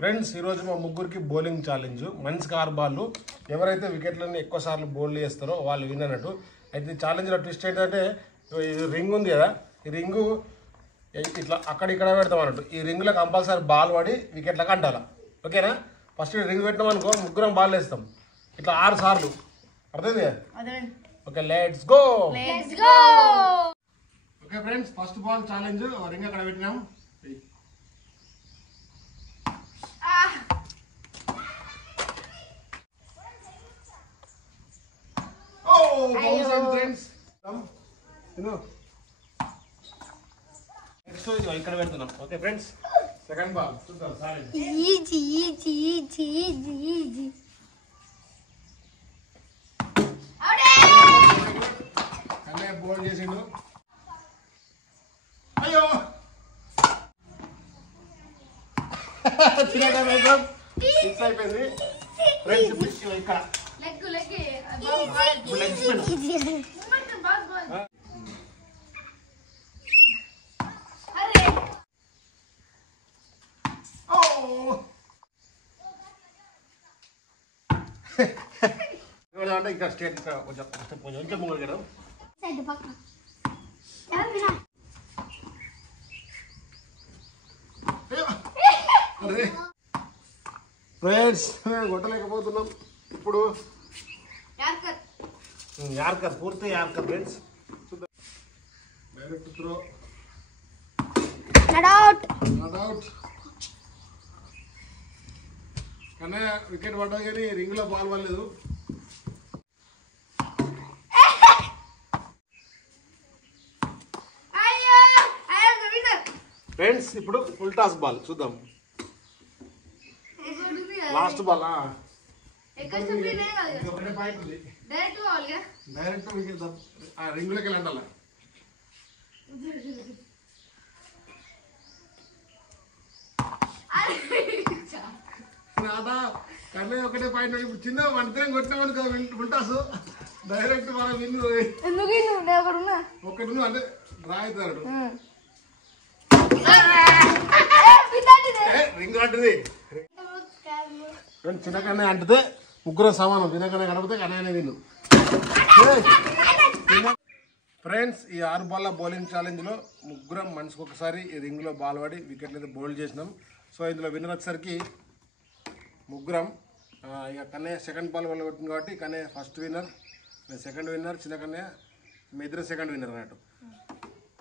Friends ఈ రోజు మా ముగ్గురికి బౌలింగ్ ఛాలెంజ్ మనిషికి 6 బాల్లు ఎవరైతే వికెట్లను ఎక్కువ సార్లు బౌల్ చేస్తారో వాళ్ళు విన్ అన్నట్టు. అయితే ఛాలెంజ్లో ట్విస్ట్ ఏంటంటే రింగ్ ఉంది కదా, ఈ రింగు ఇట్లా అక్కడ ఇక్కడ పెడతాం అన్నట్టు. ఈ రింగ్లో కంపల్సరీ బాల్ పడి వికెట్లకు అంటాల. ఓకేనా? ఫస్ట్ రింగ్ పెట్టినాం అనుకో, ముగ్గురం బాల్ వేస్తాం ఇట్లా 6 సార్లు. అర్థమైంది కదా? Okay, let's go. Okay friends, first ball challenge. Ring అక్కడ పెట్టినాం. ఫ్రెండ్స్ నెక్స్ట్ ఇక్కడ పెడుతున్నాం. ఓకే ఫ్రెండ్స్, సెకండ్ బాల్ చూద్దాం. కన్నయ్య బౌల్ చేసిండు. అయ్యో అయిపోయింది ఫ్రెండ్స్. ఇక్కడ అంటే ఇక్కడ స్టేట్ కొంచెం కొంచెం ముంగడు కదా. ఫ్రెండ్స్ కొట్టలేకపోతున్నాం. ఇప్పుడు యార్కర్, పూర్తి yorker friends. Direct throw, not out. కానీ వికెట్ పడ్డది కానీ రింగ్ లో బాల్ పడలేదు. ఫ్రెండ్స్ ఇప్పుడు ఫుల్ టాస్ బాల్ చూద్దాం. లాస్ట్ బాల్ పాయింట్ ఉంది. డైరెక్ట్ రింగ్ లోకి వెళ్ళాల. కన్నా ఒకటే పాయింట్. ఇప్పుడు చిన్న వంటం కొట్టినామనుకో ఫుల్ టాస్ డైరెక్ట్ మనం విన్. ఒకటి అంటే డ్రా అవుతాడు. రింగ్ అంటుంది. చిన్న కన్నా అంటుతే ముగ్గురు సమానం. చిన్న కన్నా గడిపితే కన్నా విన్ను. ఫ్రెండ్స్ ఈ 6 బాల్ల బౌలింగ్ ఛాలెంజ్లో ముగ్గురం మనిషికి ఒకసారి ఈ రింగ్లో బాల్ పడి వికెట్లు అయితే బౌల్ చేసినాం. సో ఇందులో విన్నర్ వచ్చేసరికి ముగ్గురం. ఇక కన్నయ్య సెకండ్ బాల్ వల్ల కొట్టింది కాబట్టి Kannayya first winner, second winner. చిన్న కన్నయ్య మీ ఇద్దరు సెకండ్ విన్నర్ అన్నట్టు.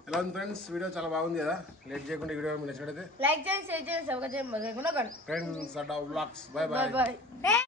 ఎలా ఉంది ఫ్రెండ్స్? వీడియో చాలా బాగుంది కదా. లేట్ చేయకుండా వీడియో నచ్చినట్లయితే లైక్ చేయండి, షేర్ చేయండి, సబ్స్క్రైబ్ చేయండి. Friends Adda vlogs. By by.